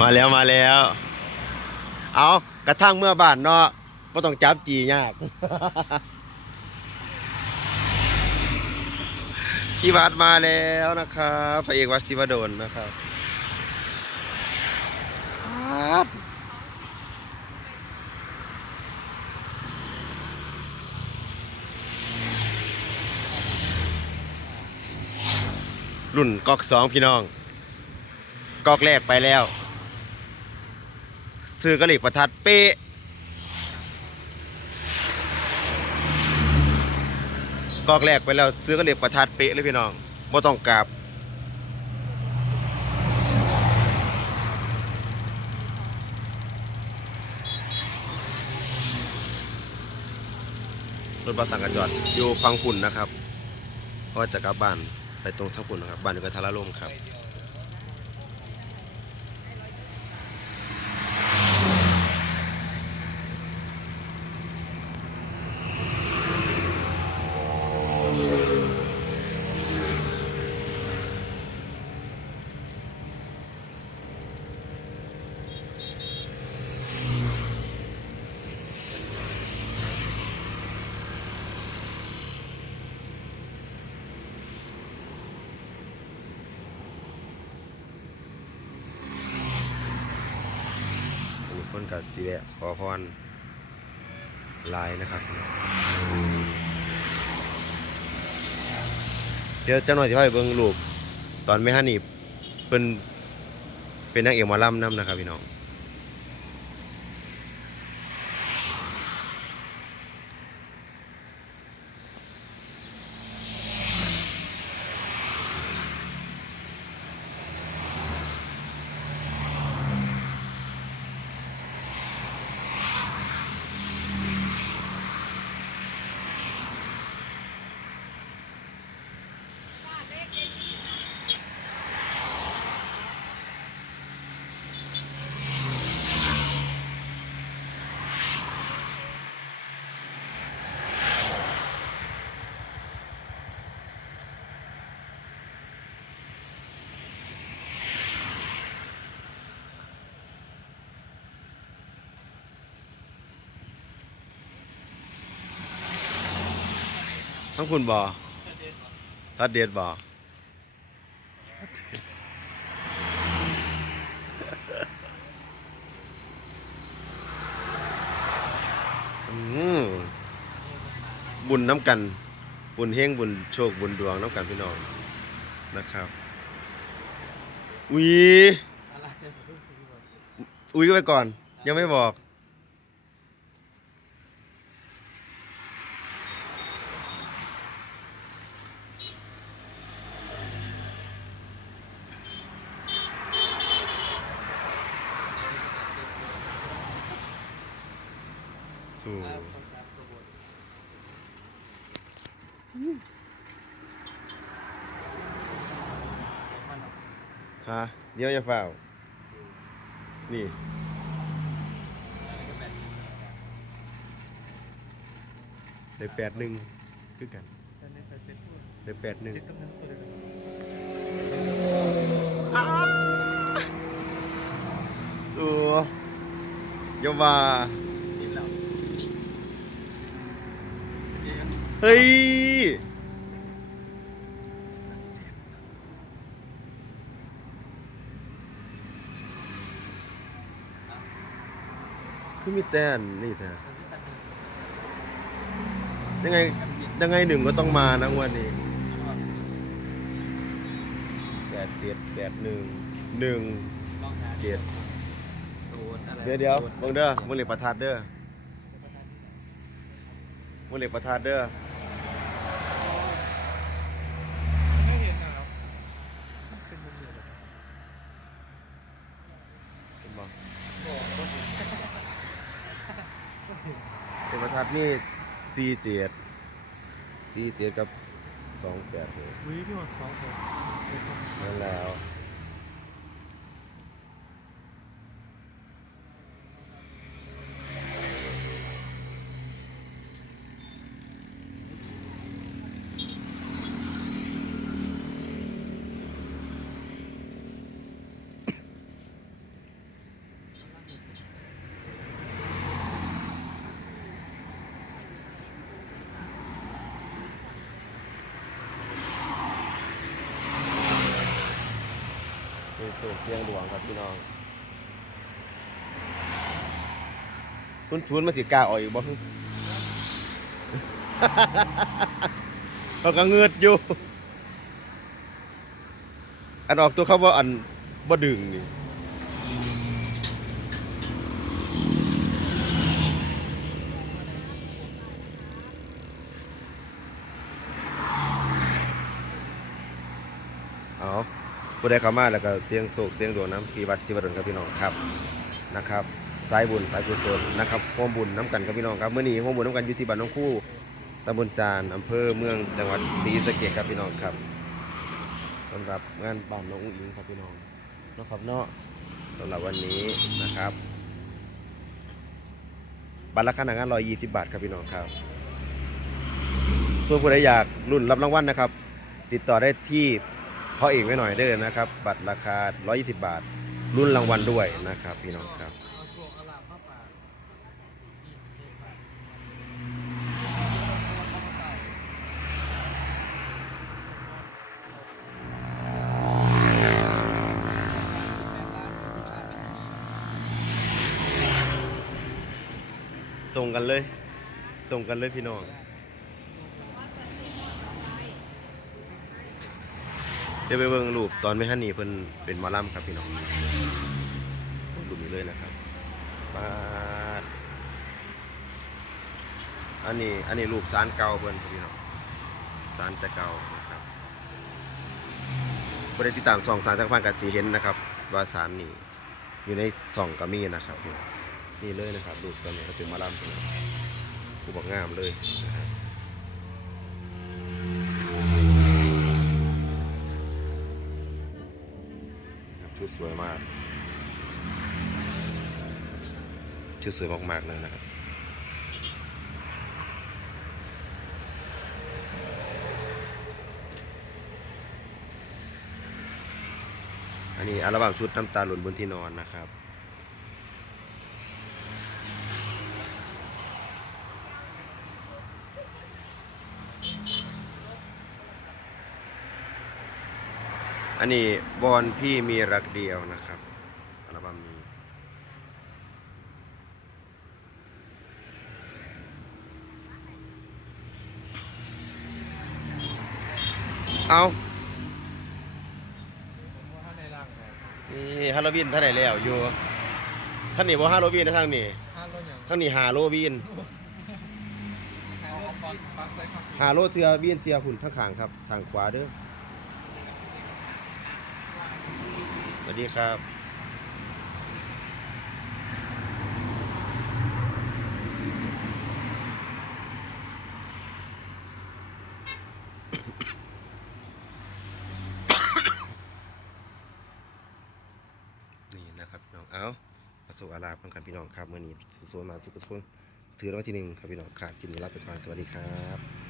มาแล้วมาแล้ว เอากระทั่งเมื่อบ้านเนาะก็ต้องจับจียาก พี่วัดมาแล้วนะครับพระเอกวัดศิวดลนะครับวัดรุ่นกอกสองพี่น้อง กอกแรกไปแล้ว ซื้อกระหลิกประทัดเป๊ะกอกแรกไปแล้วซื้อกระเหล็กประทัดเป๊ะเลยพี่น้องบ่ต้องกราบรถบัสสังกัดจอดอยู่ฟังคุณนะครับเพราะว่าจะกลับบ้านไปตรงทับคุณนะครับ บ้านอยู่กับทาราลมครับ มีค นกับสีแดงขอพรลายนะครับ เดี๋ยวเจ้าหน่อยที่พ่อไปเบิ้งรูปตอนไม่ฮันนี่เป็นเป็นนางเอกมาลำน้ำนะครับพี่น้อง ทั้งคุณบอทัดเดดบออืมบุญน้ำกัน บุญเฮงบุญโชคบุญดวงน้ำกันพี่น้องนะครับอุ้ยอุ้ยก็ไปก่อน ยังไม่บอก สู่ฮะเดี๋ยวจะเฝ้า นี่ได้แปดหนึ่งคือกันได้แปดหนึ่งตัวเยาวา เฮ้ย คือมีแต่นนี่แท้ยังไงยังไงหนึ่งก็ต้องมานะงวันนี้แปดเจ็ดแปดหนึ่งหนึ่งเจ็ดเดี๋ยวเดี๋ยวเบังเด้อมึงเหล็กประทัดเด้อมึงเหล็กประทัดเด้อ ไม่เห็นนะครับเป็นมุมเดียวเลย เห็นบ่ บอก เป็นประทัดนี่สี่เจ็ดสี่เจ็ดกับสองแปดเลยวิพี่หมดสองคนนั่นแล้ว สูงเพียงหลวงครับพี่น้องคุณทุนมาสิกาออกอีกบ่ฮึเขาก็เงือดอยู่ อันออกตัวเขาว่าอันบ่ดึงนี่เอา ผู้ใดเข้ามาแล้วก็เสียงโศกเสียงดวงน้ำที่วัดศิวดลครับพี่น้องครับนะครับสายบุญสายกุศลนะครับร่วมบุญน้ำกันครับพี่น้องครับเมื่อนี้ร่วมบุญน้ำกันอยู่ที่บ้านน้องคู่ตำบลจานอำเภอเมืองจังหวัดศรีสะเกษครับพี่น้องครับสำหรับงานบ้านน้องอุ้งอิงครับพี่น้องนะครับเนาะสำหรับวันนี้นะครับบัตรราคาหนังงาน120บาทครับพี่น้องครับส่วนผู้ใดอยากรุ่นรับรางวัลนะครับ ติดต่อได้ที่ เพ่อเอกไว้หน่อยเด้อนะครับ บัตรราคา 120 บาท รุ่นรางวัลด้วยนะครับ พี่น้องครับเอาช่วงอลามเข้าป่านี่เด็กบ้านตรงกันเลย ตรงกันเลยพี่น้อง เดี๋ยวไปเบิ่งรูปตอนไม่ฮันนี่เพิ่นเป็นมอลำครับพี่น้องรูปนี้เลยนะครับปาอันนี้อันนี้รูปสารเก่าเพิ่นพี่น้องสารแต่เก่านะครับบ่ได้ติดตามช่องสารจักรพันกับสีเห็นนะครับ ว่าสารนี่อยู่ในช่องก็มีนะครับ นี่เลยนะครับรูปตอนนี้ก็เป็นมอลำพี่น้องกูบอกงามเลยนะครับ ครับ ชุดสวยมาก ชุดสวยมากๆเลยนะครับอันนี้อัลบั้มชุดน้ำตาหล่นบนที่นอนนะครับ อันนี้บอลพี่มีรักเดียวนะครับอัลบั้มนี้เอาผมว่าถ้าในร่างเนี่ยนี่ฮาโลวีนท่านไหนแล้วอยู่ท่านนี่บ่ฮาโลวีนนะทางนี้ห้าโลอย่างทางนี้ฮาโลวีนห้าโลปักปักใส่ข้างฮาโลเทือวีนเทือหุ่นทางข้างครับ ทางขวาเด้อ วัสดีครับนี่นะครับพี่น้องเอาประสบอาลาบกันครับพี่น้องครับเมื่อนี้สุขสนมาสุขสนถือรางวัลที่หนึ่งครับพี่น้องครับกินเวลาไปก่อนสวัสดีครับ